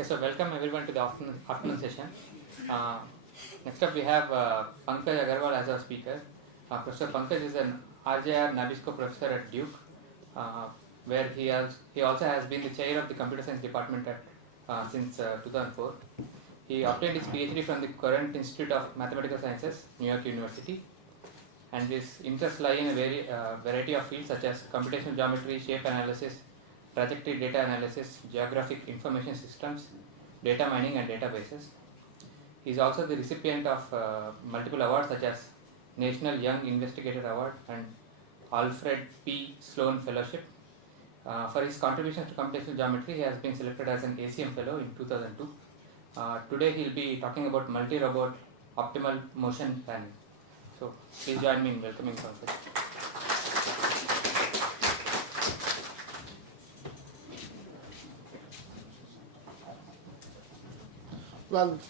Okay, so welcome everyone to the afternoon session. Next up we have Pankaj Agarwal as our speaker. Professor Pankaj is an RJR Nabisco professor at Duke, where he also has been the chair of the computer science department at since 2004. He obtained his PhD from the Courant Institute of Mathematical Sciences, New York University, and his interests lie in a variety of fields such as computational geometry, shape analysis, trajectory data analysis, geographic information systems, data mining, and databases. He is also the recipient of multiple awards such as National Young Investigator Award and Alfred P. Sloan Fellowship. For his contributions to computational geometry, he has been selected as an ACM Fellow in 2002. Today he will be talking about multi-robot optimal motion planning. So please join me in welcoming Pankaj. Well,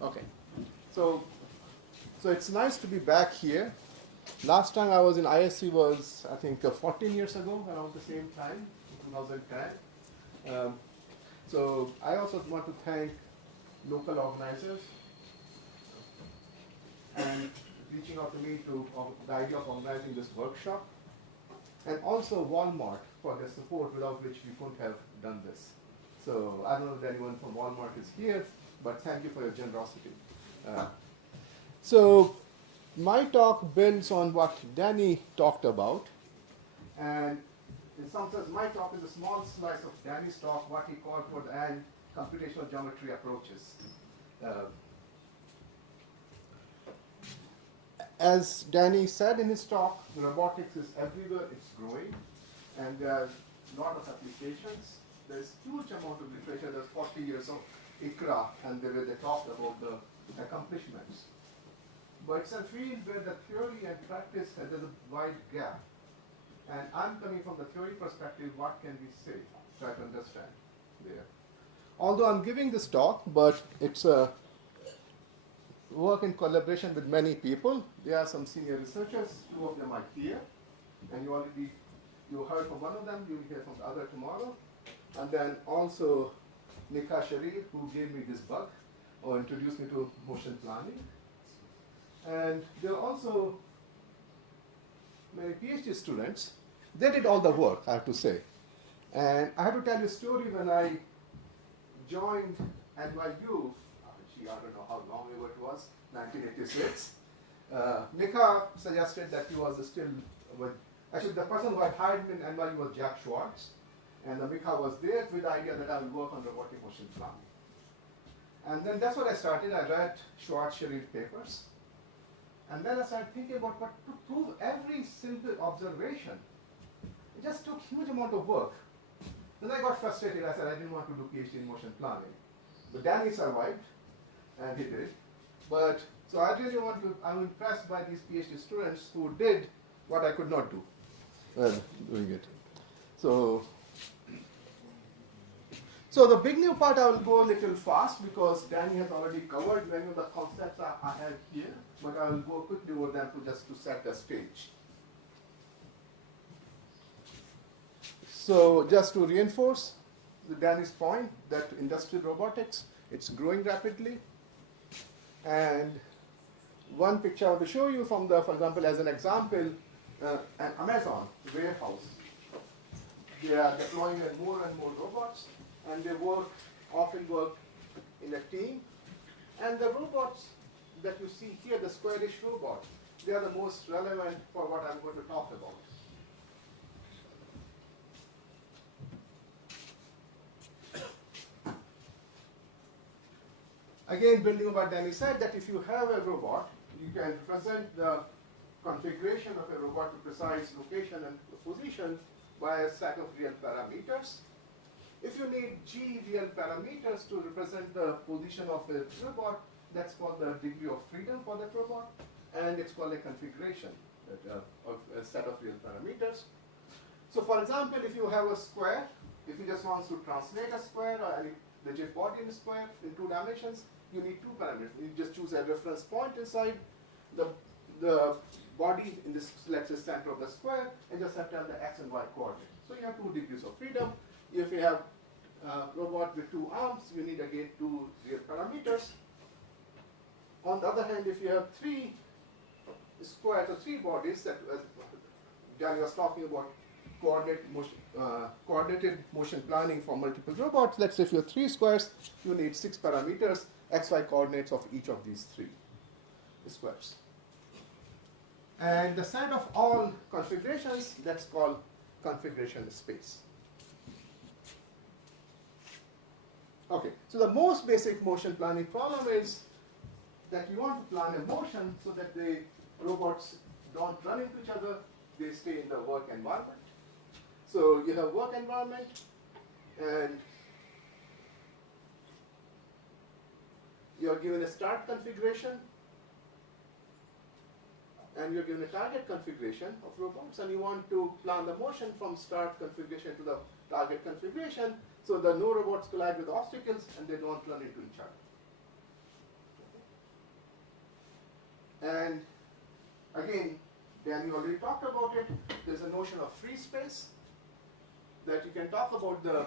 okay. So it's nice to be back here. Last time I was in IISc was, I think, 14 years ago, around the same time, 2010. So I also want to thank local organizers and reaching out to me to the idea of organizing this workshop, and also Walmart for their support, without which we couldn't have done this. So I don't know if anyone from Walmart is here, but thank you for your generosity. So my talk builds on what Danny talked about, and in some sense my talk is a small slice of Danny's talk, what he called for the end computational geometry approaches. As Danny said in his talk, robotics is everywhere, it's growing, and there are a lot of applications. There's huge amount of literature. There's 40 years of ICRA, and they talked about the accomplishments. But it's a field where the theory and practice, there's a wide gap. And I'm coming from the theory perspective, what can we say? Try to understand there. Although I'm giving this talk, but it's a work in collaboration with many people. There are some senior researchers, 2 of them are here, and you heard from one of them, you'll hear from the other tomorrow. And then also Nikha Sharif, who gave me this bug or introduced me to motion planning. And there are also many PhD students. They did all the work, I have to say. And I have to tell you a story. When I joined NYU, I don't know how long ago it was, 1986. Nikha suggested that he was still, actually the person who had hired me in NYU was Jack Schwartz. And Mikha was there with the idea that I will work on robotic motion planning. And then that's what I started. I read Schwartz-Sharif papers. And then I started thinking about what to prove every simple observation. It just took huge amount of work. Then I got frustrated. I said I didn't want to do PhD in motion planning. But Danny survived, and he did. But so I really I'm impressed by these PhD students who did what I could not do doing it. So the beginning part I will go a little fast because Danny has already covered many of the concepts I have here, but I will go quickly over them just to set the stage. So just to reinforce Danny's point that industrial robotics, it's growing rapidly. And one picture I want to show you from for example, as an example, an Amazon warehouse. They are deploying more and more robots, and they often work in a team. And the robots that you see here, the squarish robots, they are the most relevant for what I'm going to talk about. Again, building on what Danny said, that if you have a robot, you can present the configuration of a robot to precise location and position by a set of real parameters. If you need G real parameters to represent the position of a robot, that's called the degree of freedom for that robot, and it's called a configuration of a set of real parameters. So for example, if you have a square, if you just want to translate a square or any rigid body in a square in 2 dimensions, you need 2 parameters. You just choose a reference point inside the body in this, let's say, center of the square, and just have to have the x and y coordinate. So you have 2 degrees of freedom. If you have robot with 2 arms, you need again 2 real parameters. On the other hand, if you have 3 squares or 3 bodies, that Gary was talking about coordinated motion planning for multiple robots. Let's say if you have 3 squares, you need 6 parameters, xy coordinates of each of these 3 squares. And the set of all configurations, that's called configuration space. Okay, so the most basic motion planning problem is that you want to plan a motion so that the robots don't run into each other, they stay in the work environment. So you have work environment, and you are given a start configuration, and you're given a target configuration of robots, and you want to plan the motion from start configuration to the target configuration so that no robots collide with obstacles and they don't run into each other. And again, Danny already talked about it. There's a notion of free space that you can talk about the.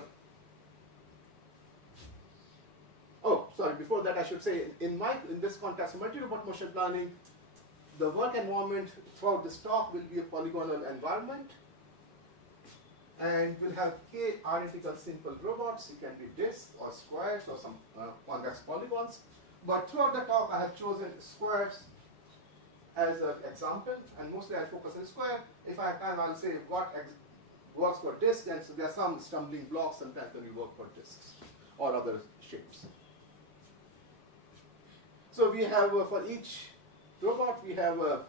Oh, sorry. Before that, I should say in this context, multi-robot motion planning, the work environment throughout this talk will be a polygonal environment, and we'll have k arithmetical simple robots. It can be disks or squares or some convex polygons. But throughout the talk, I have chosen squares as an example, and mostly I focus on square. If I have time, I'll say what works for disks, and so there are some stumbling blocks sometimes when you work for disks or other shapes. So we have for each robot, we have a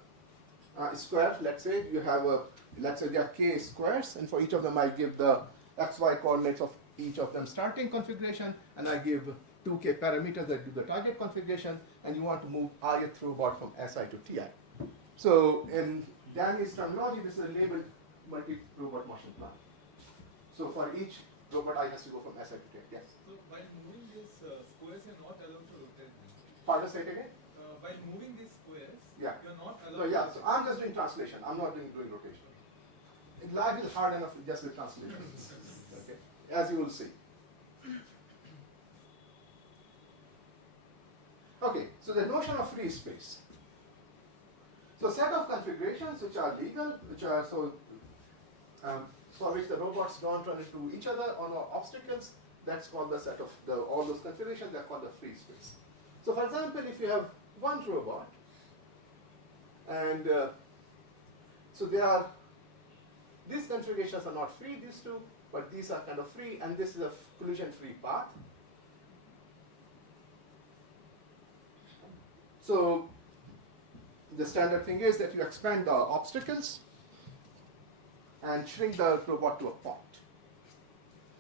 square. Let's say you have let's say there are k squares, and for each of them I give the xy coordinates of each of them starting configuration, and I give 2k parameters that do the target configuration, and you want to move ith robot from Si to Ti. So in Danny's terminology, this is a labeled multi-robot motion plan. So for each robot, I has to go from Si to Ti. Yes? So by moving these squares, you're not allowed to rotate them. Pardon, say it again? By moving these squares, Yeah. you're not So allowed yeah, to so I'm just doing translation. I'm not doing rotation. Life is hard enough just with translation. Okay, as you will see. Okay, so the notion of free space. So set of configurations which are legal, which are for which the robots don't run into each other or no obstacles, that's called the set of all those configurations. They're called the free space. So for example, if you have one robot, and so these configurations are not free, these two, but these are kind of free, and this is a collision-free path. So the standard thing is that you expand the obstacles and shrink the robot to a point.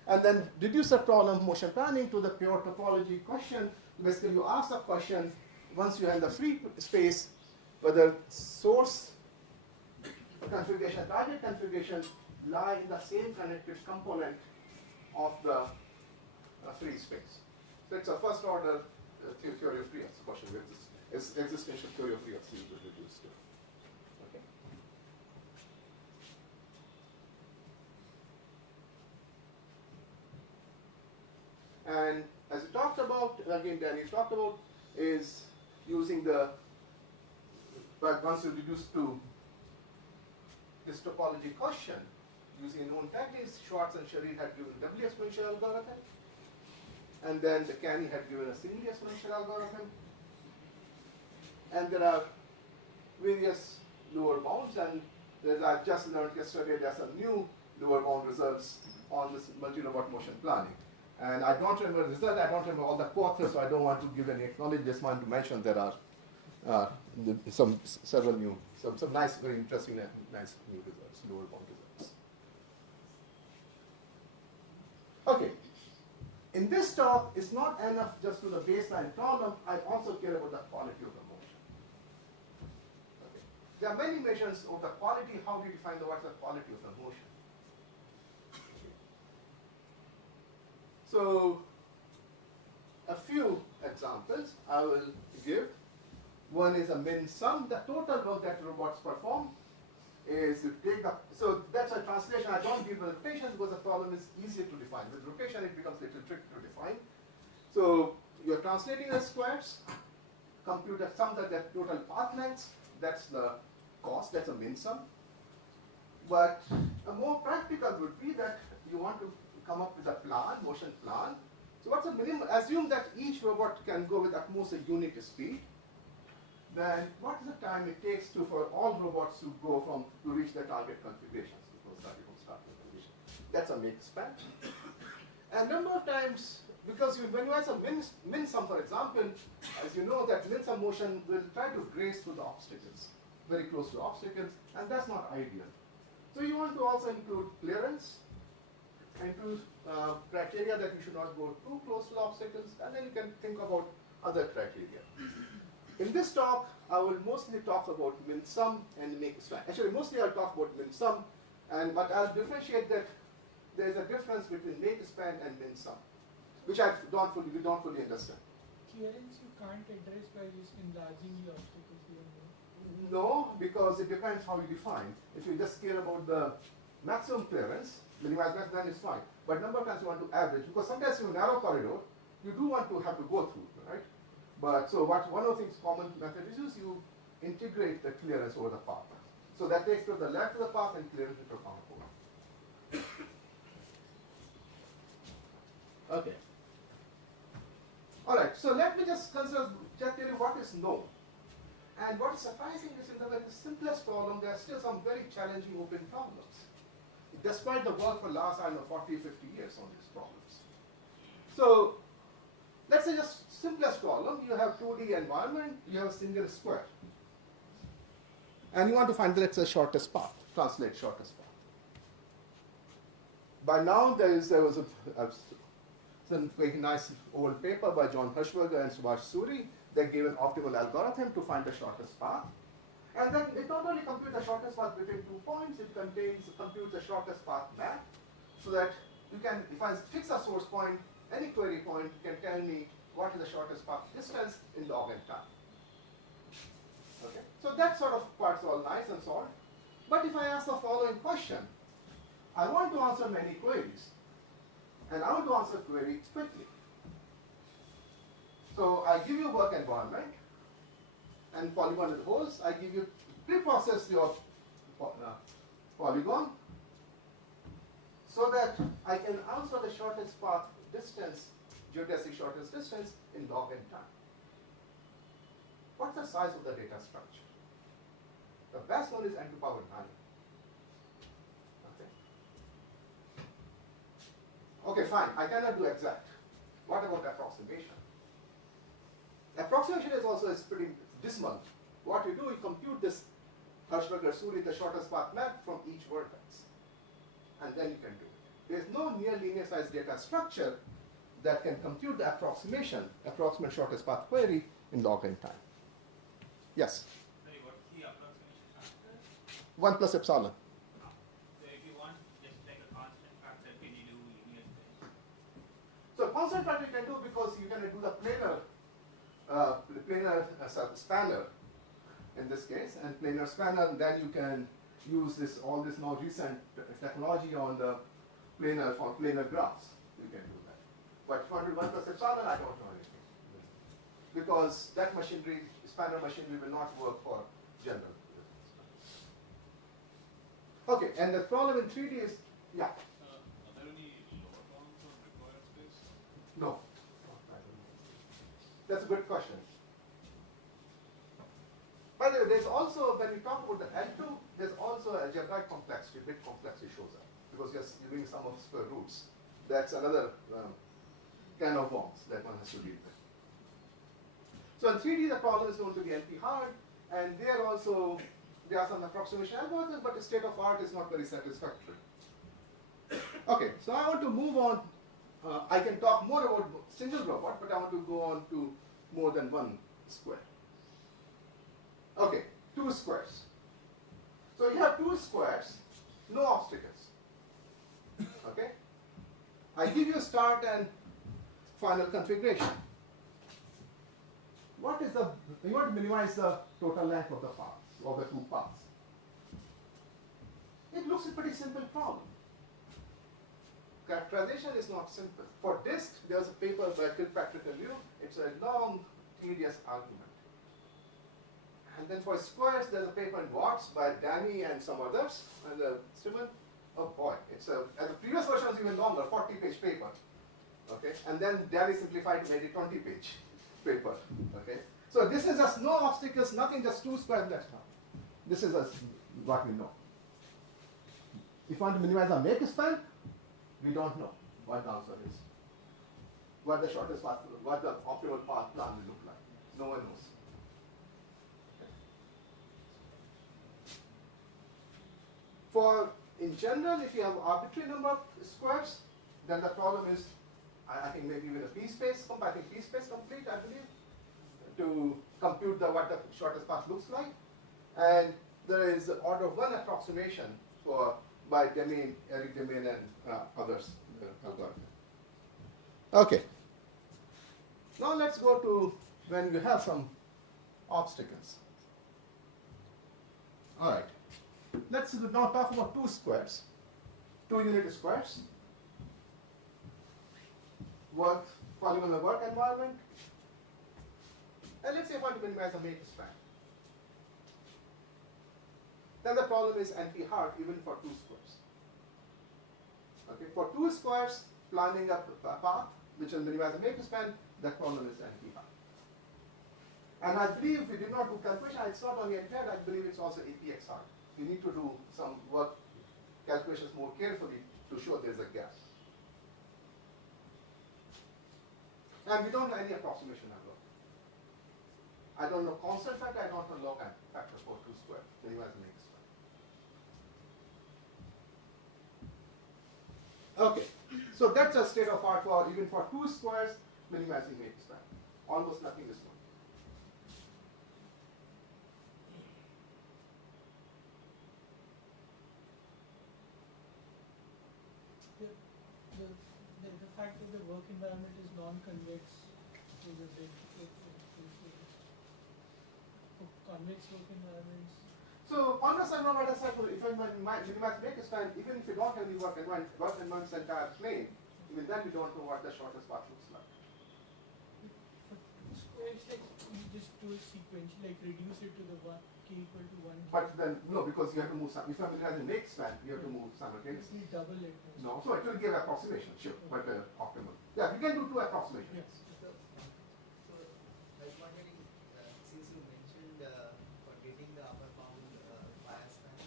And then reduce the problem of motion planning to the pure topology question. Basically, you ask a question, once you have the free space, whether source configuration, target configuration lie in the same connected component of the free space. So it's a first order theory of free question. It's existential theory of free space reduced to. Okay. And as we talked about, again Danny talked about, is using but once you reduce to this topology question, using known techniques, Schwartz and Shereen had given doubly exponential algorithm, and then the Canny had given a singly exponential algorithm. And there are various lower bounds, and I just learned yesterday there's some new lower bound results on this multi-robot motion planning. And I don't remember the result, I don't remember all the co-authors, so I don't want to give any acknowledge. Just want to mention there are some nice, very interesting, nice new results, lower bound results. Okay. In this talk, it's not enough just to the baseline problem. I also care about the quality of the motion. Okay. There are many measures of the quality. How do you define what's the quality of the motion? So, a few examples I will give. One is a min sum, the total work that robots perform is you take the, so that's a translation. I don't give the rotation because the problem is easier to define. With rotation, it becomes a little tricky to define. So you're translating the squares, compute the sum that the total path lengths, that's the cost, that's a min sum. But a more practical would be that you want to come up with a plan, motion plan. So what's the minimum? Assume that each robot can go with at most a unit speed. Then what is the time it takes for all robots to go to reach their target configurations? Because that becomes target configuration. That's a make span. And number of times, because when you have a min sum, for example, as you know that min sum motion will try to graze through the obstacles, very close to obstacles, and that's not ideal. So you want to also include clearance, include criteria that you should not go too close to the obstacles, and then you can think about other criteria. In this talk, I will mostly talk about min sum and make span. Actually, mostly I'll talk about min sum, but I'll differentiate that there's a difference between make span and min sum, which we don't fully understand. Clearance you can't address by just enlarging the obstacles here and there. No, because it depends how you define. If you just care about the maximum clearance, minimize max, then it's fine. But number of times you want to average, because sometimes in a narrow corridor, you do want to have to go through, right? But so one of the things common method is you integrate the clearance over the path. So that takes to the left of the path and clearance to the path over. Okay. All right. So let me just tell you what is known. And what is surprising is in the very simplest problem, there are still some very challenging open problems. Despite the work for last, I don't know, 40, 50 years on these problems. So let's say just simplest problem, you have 2D environment, you have a single square. And you want to find the shortest path, translate shortest path. By now there was some very nice old paper by John Hirschberger and Subhash Suri. They gave an optimal algorithm to find the shortest path. And then it not only computes the shortest path between 2 points, it computes the shortest path map, so that you can, if I fix a source point, any query point can tell me what is the shortest path distance in log n time. Okay, so that sort of part's all nice and solved. But if I ask the following question, I want to answer many queries, and I want to answer queries quickly. So I give you work environment and polygon with holes. I give you pre-process your polygon so that I can answer the shortest path distance, geodesic shortest distance in log n time. What's the size of the data structure? The best one is n to the power 9. Okay, fine, I cannot do exact. What about approximation? Approximation is also pretty dismal. What you do, you compute this Hirschberger-Suri, the shortest path map from each vertex. And then you can do it. There's no near linear size data structure that can compute the approximate shortest path query in log n time. Yes? Sorry, what's the approximation factor? 1 plus epsilon. So if you want just like a constant factor, can you do linear space? So constant factor you can do because you can do the planar spanner in this case, and planar spanner, and then you can use all this now recent technology on the planar for planar graphs. You can do that. But if you want to do 1 plus epsilon, I don't know anything. Because that machinery, spanner machinery, will not work for general. Okay, and the problem in 3D is, yeah. Are there any lower bounds on required space? No. That's a good question. By the way, there's also, when you talk about the L2, there's also algebraic complexity, bit complexity shows up, because you're doing some of square roots. That's another can of worms that one has to deal with. So in 3D, the problem is going to be NP hard, and there are some approximation algorithms, but the state of art is not very satisfactory. Okay, so I want to move on. I can talk more about single robot, but I want to go on to more than one square. Okay, 2 squares. So you have 2 squares, no obstacles. Okay? I give you start and final configuration. What is you want to minimize the total length of the paths, of the 2 paths. It looks a pretty simple problem. Characterization is not simple. For disk, there's a paper by Kilpatrick and Liu. It's a long, tedious argument. And then for squares, there's a paper in Watts by Danny and some others, and Simon. Oh boy, and the previous version was even longer, 40-page paper. Okay, and then Danny simplified to make it 20-page paper. Okay, so this is just no obstacles, nothing, just two squares. That's not. This is just what we know. If you want to minimize our make span, we don't know what the answer is. What the shortest path, what the optimal path plan will look like. No one knows. For, in general, if you have arbitrary number of squares, then the problem is, I think maybe even a p-space, I think p-space complete, I believe, to compute what the shortest path looks like. And there is order of one approximation by Demain, Eric Demain, and others. Okay. Now let's go to when you have some obstacles. All right. Let's now talk about two squares, two unit squares. Polynomial work environment. And let's say I want to minimize the make span. Then the problem is NP-hard even for two squares. Okay, for two squares, planning a path which will minimize the make span, that problem is NP-hard. And I believe if we did not do calculation, it's not only NP-hard, I believe it's also APX hard. You need to do some work calculations more carefully to show there's a gap. And we don't know any approximation number. I don't know constant factor, I don't know log factor for two square, minimize the make span. Okay, so that's a state of art for even for two squares, minimizing make span. Almost nothing is known. The fact that the work environment is non-convex is a big convex work environments. So unless I know what I said, if I minimize make span, even if you don't have any work environment's entire plane, even then we don't know what the shortest path looks like. So it's like you just do it sequentially, like reduce it to the k equal to 1. But then, no, because you have to move, if you have a make span, you have to move simultaneously. You double it. No, so it will give approximation, sure, but optimal. Yeah, we can do two approximations. Yes. So, I was wondering, since you mentioned for getting the upper bound bias span,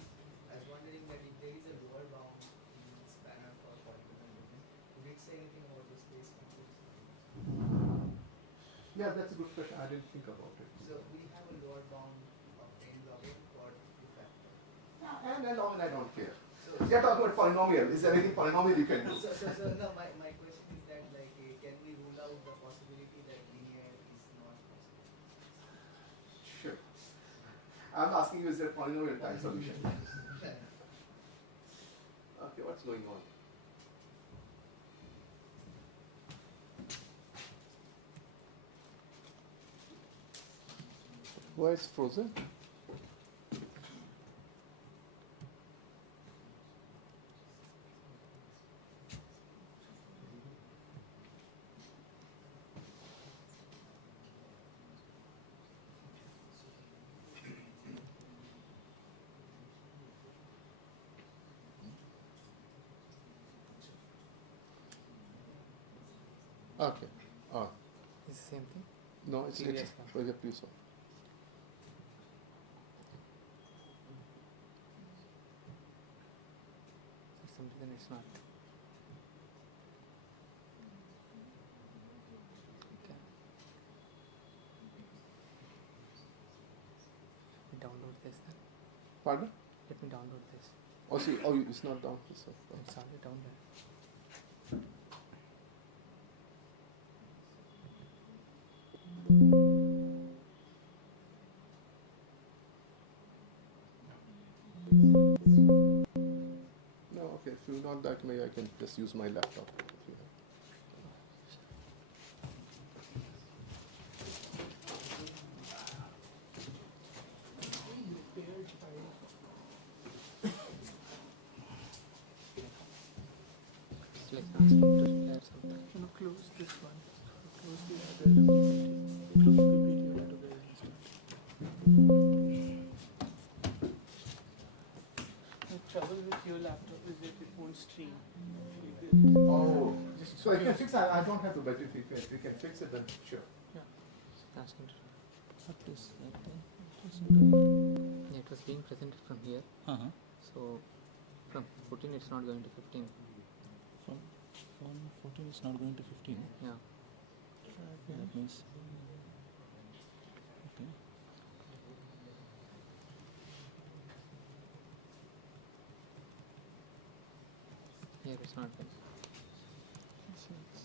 I was wondering that if there is a lower bound in spanner for polynomial domain, would it say anything about the space complexity? Yeah, that's a good question. I didn't think about it. So we have a lower bound of n log n for two factor. Yeah, and long I don't care. So, You're talking about polynomial. Is there anything polynomial you can do? so no, my question is that like can we rule out the possibility that linear is not possible? Sure. I'm asking you, is there polynomial time solution? Okay, what's going on? Why is frozen? Okay. It's the same thing. No, it's Previous one. the previous one. For some reason it's not. Okay. Let me download this then. Pardon? Let me download this. Oh, see, it's not down. So, It's already down there. no, okay. If you not that, maybe I can just use my laptop. If you have. Paired file. asking to share something. Close this one. Close the other PPT altogether and start. The trouble with your laptop is that it won't stream. Oh, Just so I can fix that. I don't have to, but if you can fix it, then sure. Asking to What is that then? Yeah, it was being presented from here. So from 14 it's not going to 15. From 14 is not going to 15. Yeah. That means okay. Here it's not going. So it's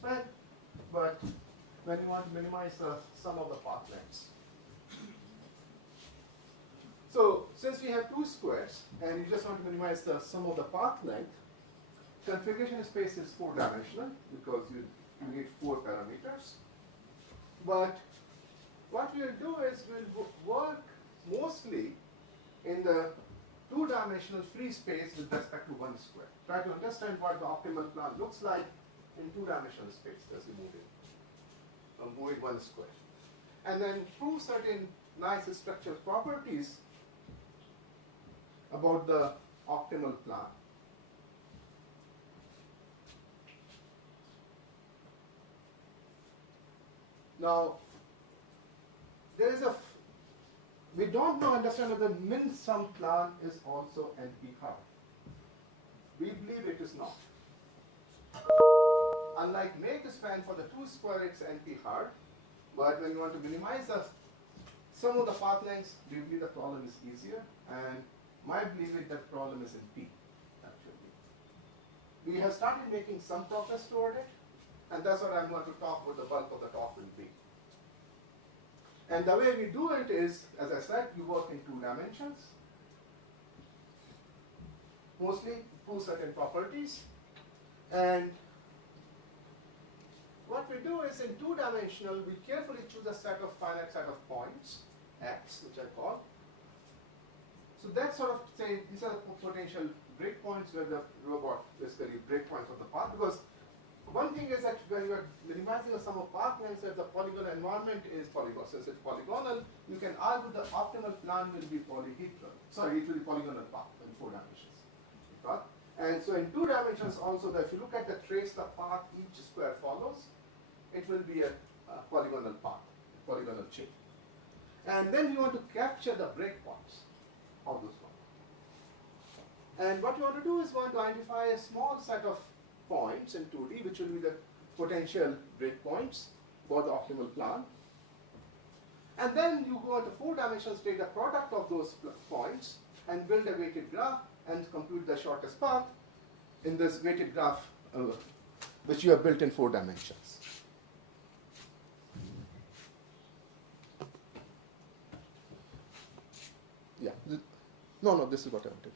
Spread, but when you want to minimize the sum of the path lengths. So since we have two squares and you just want to minimize the sum of the path length, configuration space is 4-dimensional because you need 4 parameters. But what we'll do is we'll work mostly in the 2-dimensional free space with respect to one square. Try to understand what the optimal plan looks like in 2-dimensional space as we move in one square. And then prove certain nice structural properties about the optimal plan. Now, there is we don't know, understand that the min sum plan is also NP hard. We believe it is not. Unlike make span for the 2 square, it's NP hard. But when you want to minimize the sum of the path lengths, we believe the problem is easier. And my belief is that problem is in P, actually. We have started making some progress toward it. And that's what I'm going to talk about, the bulk of the talk will be. And the way we do it is, as I said, you work in 2 dimensions. mostly prove certain properties. And what we do is in two-dimensional, we carefully choose a finite set of points, x, which I call. So that's sort of say these are the potential breakpoints where the robot basically breakpoints of the path. Because one thing is that when you are minimizing the sum of path lengths, if the polygonal environment is polygonal, since it's polygonal, you can argue the optimal plan will be polyhedral. Sorry, it will be polygonal path in 4 dimensions. Right? And so in 2 dimensions also, that if you look at the trace the path each square follows, it will be a polygonal path, polygonal chain. And then you want to capture the breakpoints of those points. And what you want to do is want to identify a small set of points in 2D, which will be the potential breakpoints for the optimal plan. And then you go into 4 dimensions, take the product of those points and build a weighted graph and compute the shortest path in this weighted graph which you have built in 4 dimensions. Yeah. No, this is what I wanted to do.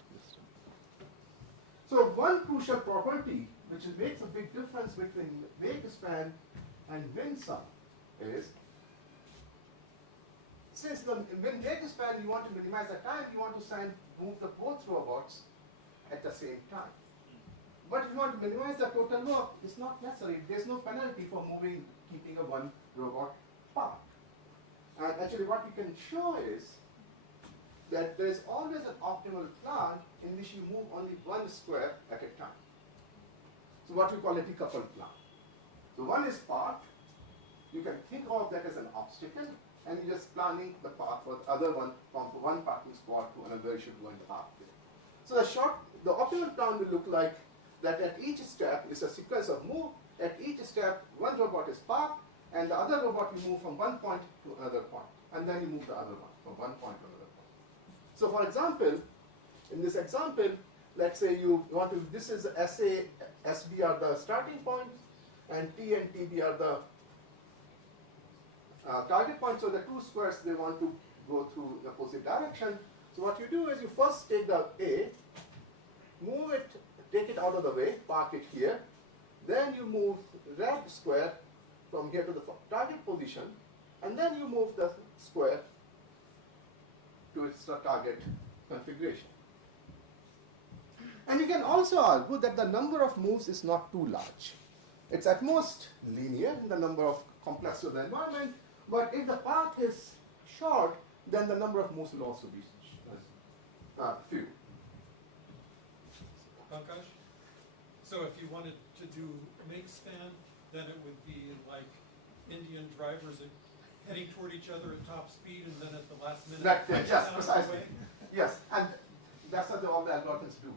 So one crucial property which makes a big difference between wake span and win sum is, since when wake span you want to minimize the time, you want to move the both robots at the same time. But if you want to minimize the total work, it's not necessary. There's no penalty for keeping a one robot path. And actually what we can show is that there is always an optimal plan in which you move only one square at a time. So what we call a decoupled plan. So one is path. You can think of that as an obstacle, and you're just planning the path for the other one from one parking spot to another. You should go in the pathway. So the optimal plan will look like that at each step is a sequence of move. At each step, one robot is path, and the other robot you move from one point to another point, and then you move the other one from one point to another point. So for example, in this example, let's say you want to, this is SA, SB are the starting points, and T and TB are the target points. So the 2 squares, they want to go through the opposite direction. So what you do is you first take the A, move it, take it out of the way, park it here. Then you move red square from here to the target position, and then you move the square to its target configuration. And you can also argue that the number of moves is not too large. It's at most linear in the number of complexity of the environment, but if the path is short, then the number of moves will also be few. Pankaj? So if you wanted to do make span, then it would be like Indian drivers heading toward each other at top speed, and then at the last minute. Yes, precisely. Yes, and that's what all the algorithms do.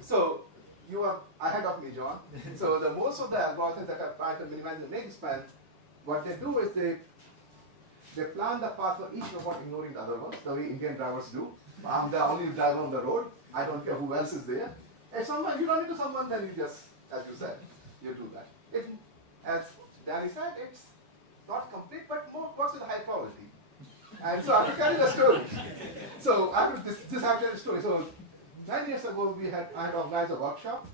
So you are ahead of me, John. So the most of the algorithms that are trying to minimize the make span, what they do is they plan the path for each robot, ignoring the other ones, the way Indian drivers do. I'm the only driver on the road. I don't care who else is there. If you run into someone, then you just, as you said, you do that. As Danny said, it's not complete, but more works with high quality. And so I will tell you the story. So this I will tell the story. So 9 years ago, I had organized a workshop.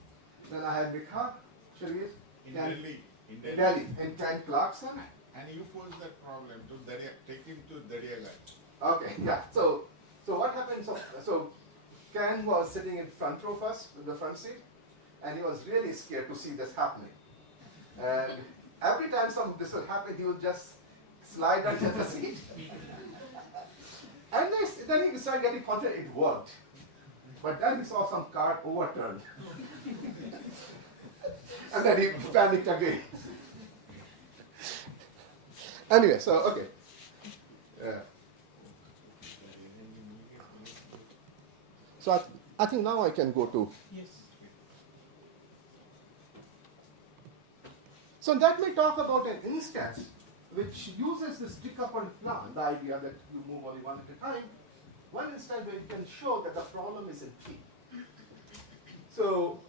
Then I had Mikha, Shariz, in Delhi. In Delhi, in Kent Clarkson. And you posed that problem to Darya, take him to Daryaganj. Okay, yeah. So what happened? So Ken was sitting in front row first, in the front seat, and he was really scared to see this happening. And every time this would happen, he would just slide under the seat. And then he started getting confident it worked. But then he saw some car overturned. And then he panicked again. Anyway, so, okay. So I think now I can go to. Yes. So let me talk about an instance which uses this decoupled plan, the idea that you move only one at a time. One instance where you can show that the problem is in T. So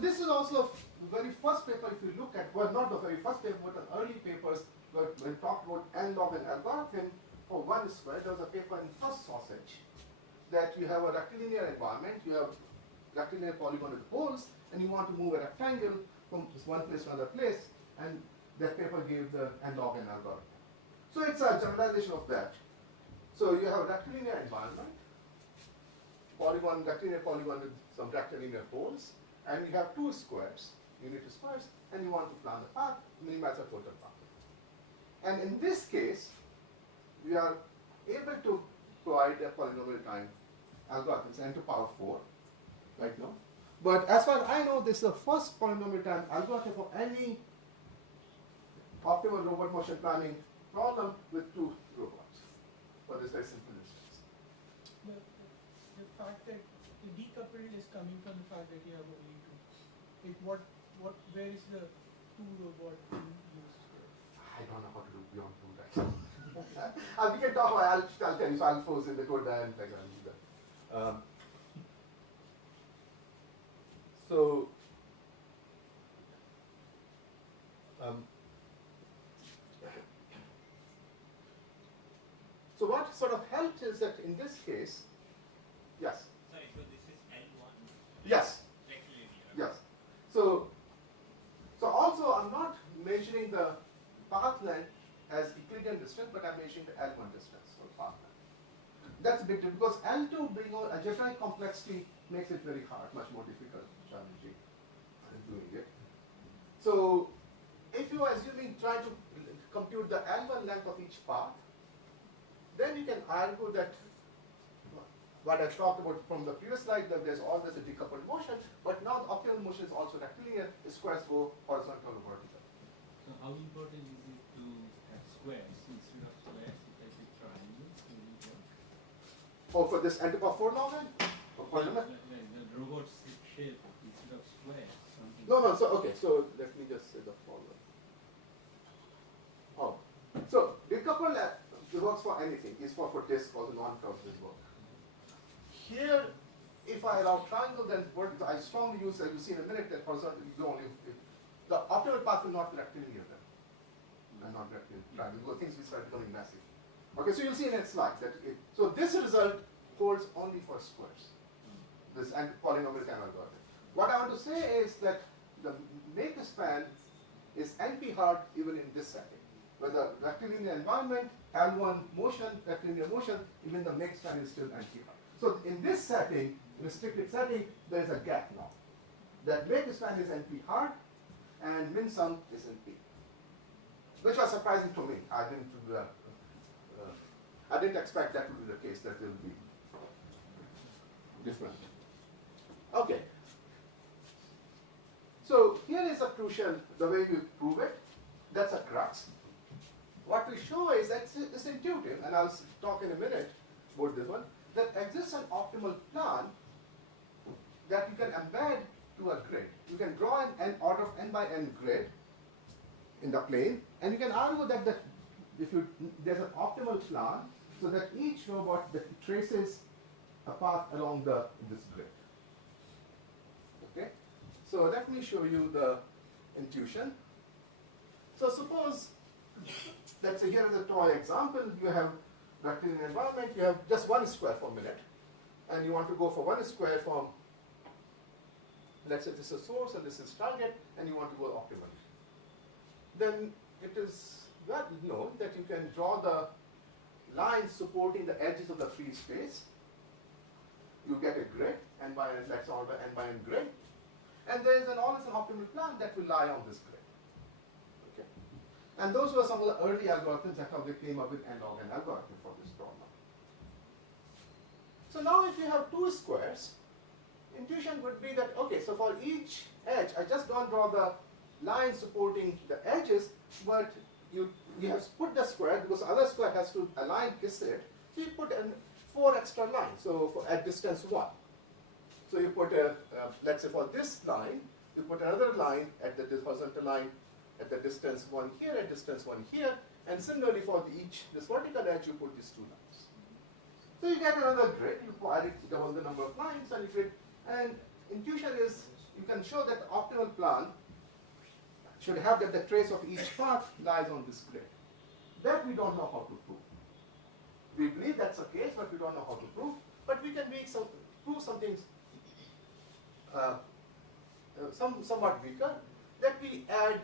this is also the very first paper, if you look at, well, not the very first paper, but the early papers when talked about n log an algorithm for one square. There was a paper in First Sausage that you have a rectilinear environment, you have rectilinear polygon with holes, and you want to move a rectangle from this one place to another place, and that paper gave the n-log n algorithm. So it's a generalization of that. So you have a rectilinear environment, rectilinear polygon with some rectilinear holes, and you have two squares, unity squares, and you want to plan the path, minimize the total path. And in this case, we are able to provide a polynomial time algorithm, it's n to power 4, right now. But as far as I know, this is the first polynomial time algorithm for any optimal robot motion planning problem with two robots for this very simple instance. The fact that the decoupled is coming from the fact that you have only two. Like where is the two robot being used here? I don't know how to do beyond two right now. We can talk about, I'll tell you, so I'll pose in the code and like I'll do that. So, so what sort of helped is that in this case, yes, Sorry, so this is L1? yes, Rectilinear. yes. So also I'm not measuring the path length as Euclidean distance, but I'm measuring the L1 distance or path length. That's a big deal because L2 being algebraic complexity makes it very hard, much more difficult, challenging in doing it. So if you are assuming trying to compute the L1 length of each path, then you can argue that what I talked about from the previous slide, that there's always a decoupled motion, but now the optimal motion is also rectilinear, the squares go horizontal or vertical. So how important is it to have squares instead of squares? If I say triangles, will it work? Oh, for this anti-power 4 now then? The robot's shape instead of squares. Something. No, so okay, so let me just say the following. Oh, so decoupled works for anything, is for disk or the non-curved work. Here, if I allow triangle, then vertical, I strongly use, as you see in a minute, that horizontal, the optimal path will not be rectilinear then, and not rectilinear triangle, because things will start becoming messy. Okay, so you'll see in that slide that so this result holds only for squares, this polynomial time algorithm. What I want to say is that the make span is NP hard even in this setting. Whether rectilinear environment, L1 motion, rectilinear motion, even the make span is still NP hard. So in this setting, restricted setting, there is a gap now. That make span is NP hard, and min sum is NP, which was surprising to me. I didn't expect that to be the case. That it will be different. Okay. So here is a crucial, the way we prove it. That's a crux. What we show is that it's intuitive, and I'll talk in a minute about this one. That exists an optimal plan that you can embed to a grid. You can draw an order of n by n grid in the plane, and you can argue that there's an optimal plan so that each robot that traces a path along this grid. Okay, so let me show you the intuition. So suppose, let's say here is a toy example. You have rectilinear environment, you have just one square per minute, and you want to go for one square from, let's say this is source and this is target, and you want to go optimally. Then it is well known that you can draw the lines supporting the edges of the free space. You get a grid, n by n, let's order n by n grid, and there is always an optimal plan that will lie on this grid. Okay, and those were some of the early algorithms that how they came up with n-log n algorithm for this problem. So now if you have two squares, intuition would be that, okay, so for each edge, I just don't draw the line supporting the edges, but you have put the square, because the other square has to align kiss it, so you put in 4 extra lines, so at distance 1. So you put let's say for this line, you put another line at the horizontal line at the distance 1 here, at distance 1 here, and similarly for this vertical edge, you put these 2 lines. So you get another grid, you double the number of lines, and you grid, and intuition is, you can show that the optimal plan should have that the trace of each path lies on this grid. That we don't know how to prove. We believe that's the case, but we don't know how to prove. but we can prove something somewhat weaker, that we add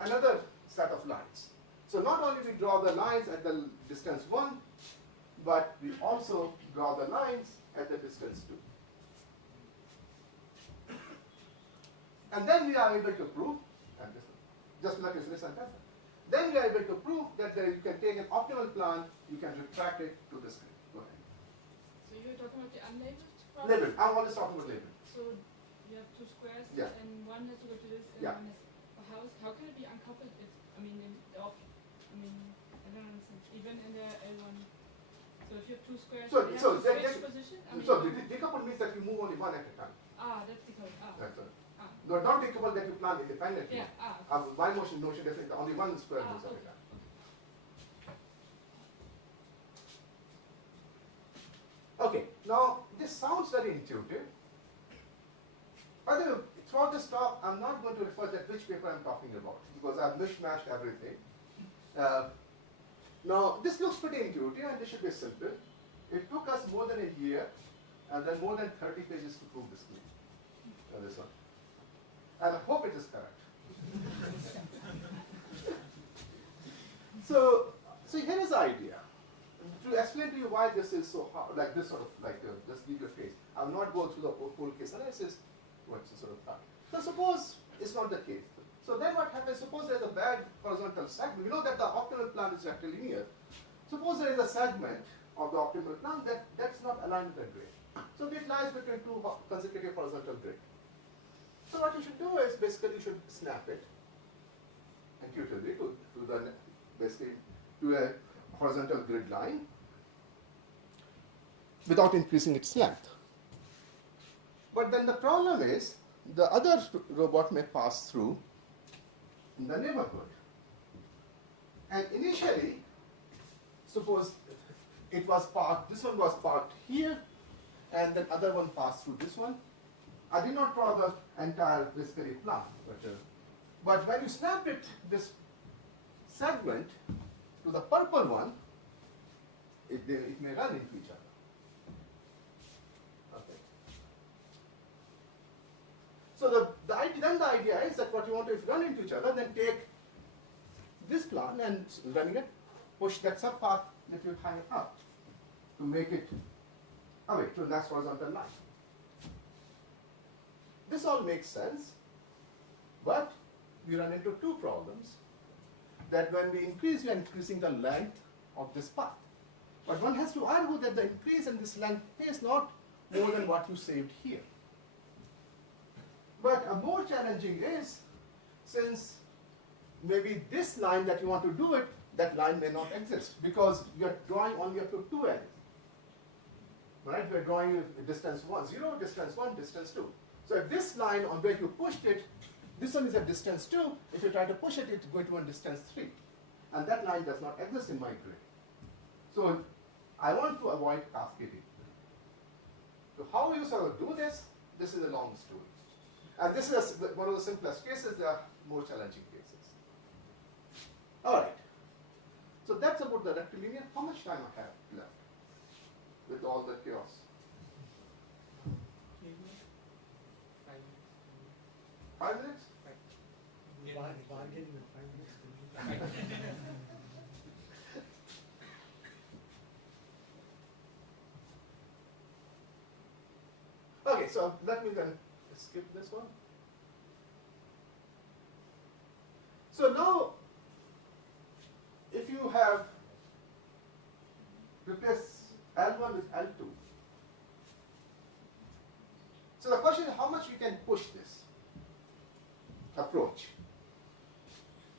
another set of lines. So not only we draw the lines at the distance 1, but we also draw the lines at the distance 2. And then we are able to prove, and this, just like this sentence, then we are able to prove that you can take an optimal plan, you can retract it to the screen. Go ahead. So you were talking about the unlabeled problem? Label. I'm always talking about label. So you have two squares, Yeah. and one has to go to this, and Yeah. one has. How can it be uncoupled if, I mean, I don't understand. Even in the L1. So if you have two squares, So- you have so to that- switch that- position? So decouple means that you move only one at a time. That's decoupled. That's all. Ah. No, not decouple that you plan independently. Yeah, My notion definitely only one square moves at a okay. time. Okay, now this sounds very intuitive. By the way, throughout this talk, I'm not going to refer to which paper I'm talking about because I've mishmashed everything. Now, this looks pretty intuitive and this should be simple. It took us more than a year and then more than 30 pages to prove this claim. This one. And I hope it is correct. So here is the idea. To explain to you why this is so hard, like this sort of, just leave your case. I will not go through the whole case analysis, what's the sort of thought. So suppose it's not the case. So then what happens, suppose there's a bad horizontal segment. We know that the optimal plan is rectilinear. Suppose there is a segment of the optimal plan that's not aligned with the grid. So it lies between two consecutive horizontal grids. So what you should do is basically you should snap it intuitively to a horizontal grid line without increasing its length. But then the problem is the other robot may pass through in the neighborhood. And initially, suppose it was parked, this one was parked here, and then other one passed through this one. I did not draw the entire basically plan, but when you snap it, this segment to the purple one, it may run into each other. Okay. So the idea is that what you want to, if you run into each other, then take this plan and running it, push that subpath that you hang up to make it away to the next horizontal line. This all makes sense, but we run into two problems. That when we increase, we are increasing the length of this path. But one has to argue that the increase in this length is not more than what you saved here. But a more challenging is, since maybe this line that you want to do it, that line may not exist because you are drawing only up to two edges. Right? We are drawing distance 1, 0, distance 1, distance 2. So if this line on where you pushed it, this one is at distance 2. If you try to push it, it's going to be distance 3. And that line does not exist in my grid. So I want to avoid cascading. So how you sort of do this? This is a long story. And this is one of the simplest cases. There are more challenging cases. All right. So that's about the rectilinear. How much time I have left with all the chaos? 5 minutes? Bargain with 5 minutes. Okay, so let me then skip this one. So now, if you have replaced L1 with L2, so the question is how much you can push this approach.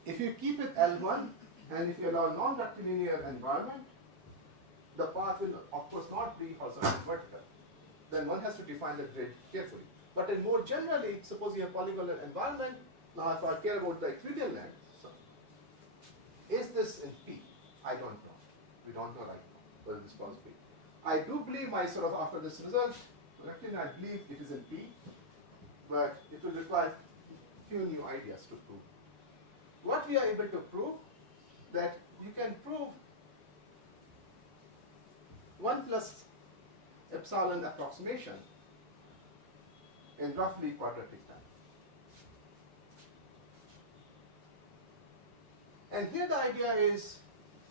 If you keep it L1 and if you allow non-rectilinear environment, the path will of course not be horizontal vertical. Then one has to define the grid carefully. But then more generally, suppose you have polygonal environment. Now if I care about the Euclidean length, so is this in P? I don't know. We don't know right now whether this was P. I do believe my sort of after this result, rectilinear, I believe it is in P, but it will require few new ideas to prove. What we are able to prove, that you can prove 1 plus epsilon approximation in roughly quadratic time. And here the idea is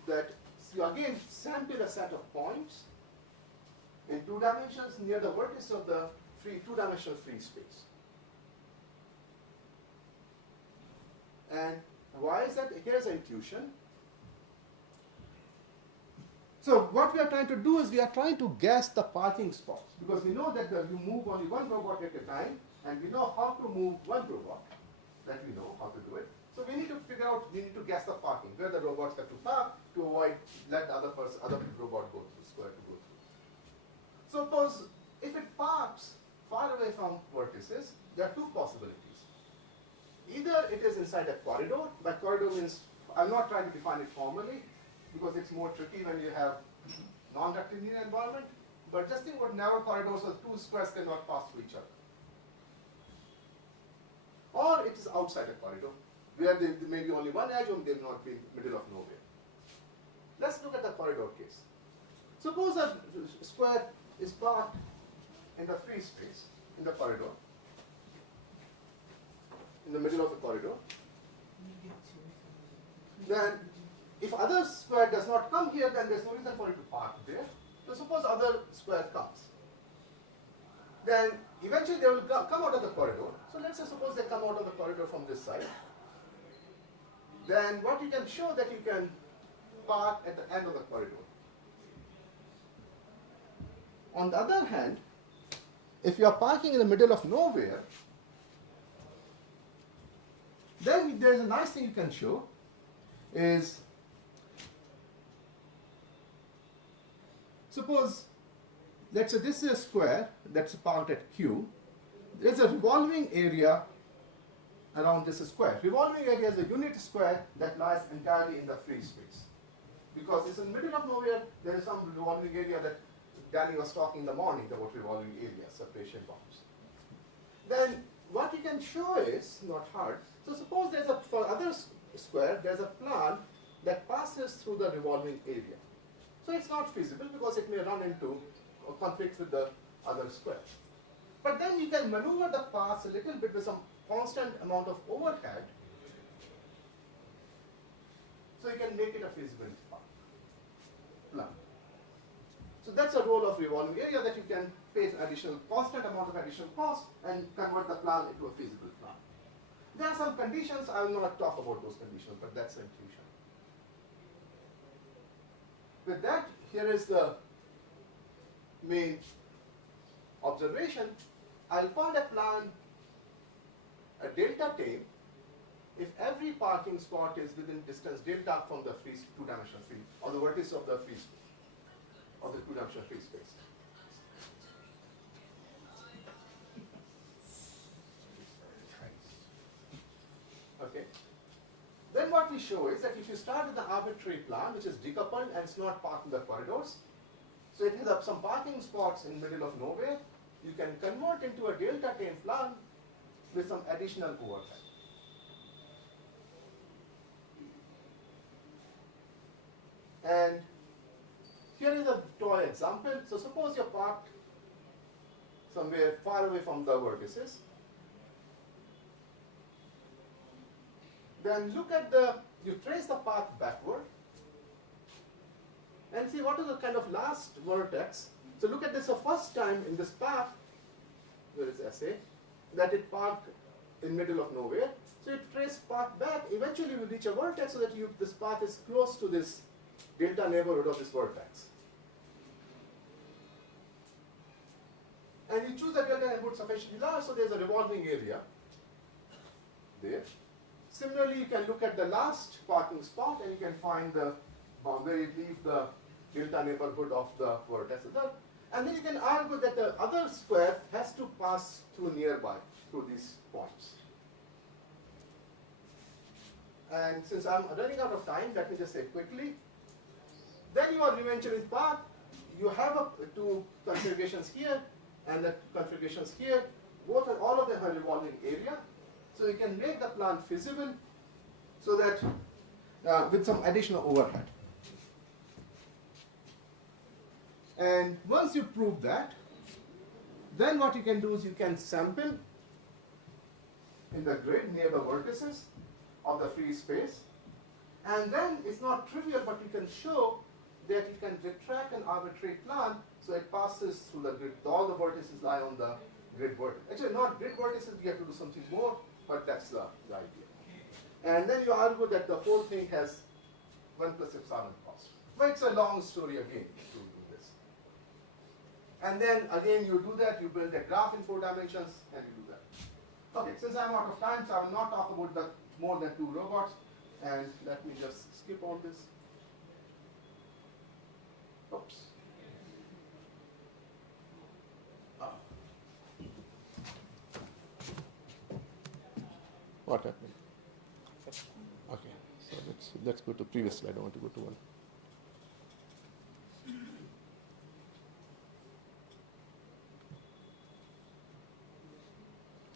that you again sample a set of points in 2 dimensions near the vertex of the two-dimensional free space. And why is that? Here's an intuition. So what we are trying to do is we are trying to guess the parking spots, because we know that you move only one robot at a time, and we know how to move one robot. That we know how to do it. So we need to figure out, we need to guess the parking, where the robots have to park to avoid let the other robot go through, square to go through. Suppose if it parks far away from vertices, there are 2 possibilities. Either it is inside a corridor. By corridor means, I'm not trying to define it formally, because it's more tricky when you have non-rectilinear environment, but just think about narrow corridors where 2 squares cannot pass through each other. Or it is outside a corridor, where there may be only one edge, or they may not be in the middle of nowhere. Let's look at the corridor case. Suppose a square is parked in the free space, in the corridor, in the middle of the corridor. Then, if other square does not come here, then there's no reason for it to park there. So suppose other square comes. Then eventually they will come out of the corridor. So let's say suppose they come out of the corridor from this side. Then what you can show that you can park at the end of the corridor. On the other hand, if you are parking in the middle of nowhere, then there's a nice thing you can show is, suppose, let's say this is a square that's parked at Q. There's a revolving area around this square. Revolving area is a unit square that lies entirely in the free space. Because it's in the middle of nowhere, there is some revolving area that Danny was talking in the morning about revolving area, separation bounds. Then what you can show is not hard. So suppose there's for other square, there's a plan that passes through the revolving area. So it's not feasible because it may run into conflicts with the other square. But then you can maneuver the paths a little bit with some constant amount of overhead, so you can make it a feasible plan. So that's a role of revolving area, that you can pay additional constant amount of additional cost and convert the plan into a feasible plan. There are some conditions. I will not talk about those conditions, but that's the intuition. With that, here is the main observation. I'll call the plan a delta tame if every parking spot is within distance delta from the free two-dimensional free, or the vertex of the free space, of the two-dimensional free space. Okay. Then what we show is that if you start with an arbitrary plan, which is decoupled and it's not parked in the corridors, so it has some parking spots in the middle of nowhere, you can convert into a delta tame plan with some additional overhead. And here is a toy example. So suppose you're parked somewhere far away from the vertices. Then look at you trace the path backward and see what is the kind of last vertex. So look at this, the first time in this path, where is SA, that it parked in middle of nowhere. So you trace path back, eventually you reach a vertex so that this path is close to this delta neighborhood of this vertex. And you choose a delta neighborhood sufficiently large, so there's a revolving area there. Similarly, you can look at the last parking spot and you can find the where you leave the delta neighborhood of the vertex. And then you can argue that the other square has to pass through nearby, through these points. And since I'm running out of time, let me just say quickly. Then you are eventually path. You have two configurations here and the configurations here. All of them have revolving area. So you can make the plan feasible so that with some additional overhead. And once you prove that, Then what you can do is you can sample in the grid near the vertices of the free space. And then it's not trivial, but you can show that you can retract an arbitrary plan so it passes through the grid. All the vertices lie on the grid vertex. Actually, not grid vertices, you have to do something more, but that's the idea. And then you argue that the whole thing has 1 plus epsilon cost. But it's a long story again to do this. And then again you do that, you build a graph in 4 dimensions, and you do that. Okay, since I'm out of time, so I will not talk about the more than 2 robots. And let me just skip all this. Oops. Ah. What happened? Okay, so let's go to previous slide. I want to go to one.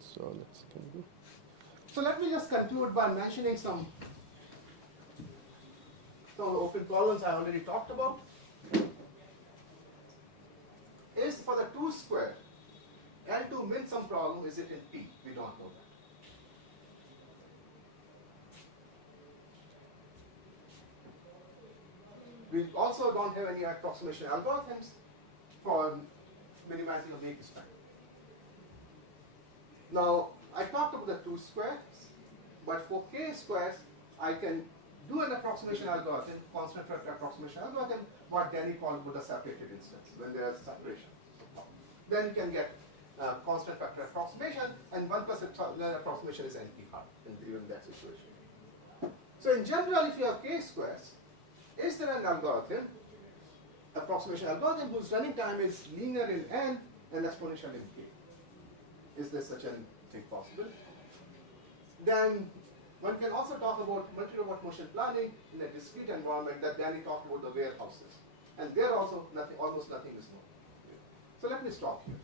So let's can we do. So let me just conclude by mentioning some of the open problems I already talked about. Is for the 2 square, L2 min some problem, is it in P? We don't know that. We also don't have any approximation algorithms for minimizing a weak span. Now, I talked about the 2 squares, but for k squares, I can do an approximation algorithm, constant factor approximation algorithm, what Danny called with a separated instance, when there is separation. Then you can get constant factor approximation, and 1 plus approximation is NP hard in that situation. So in general, if you have k squares, is there an algorithm, approximation algorithm, whose running time is linear in n and exponential in k? Is there such a thing possible? Then one can also talk about multi-robot motion planning in a discrete environment that Danny talked about the warehouses. And there also almost nothing is known. So let me stop here.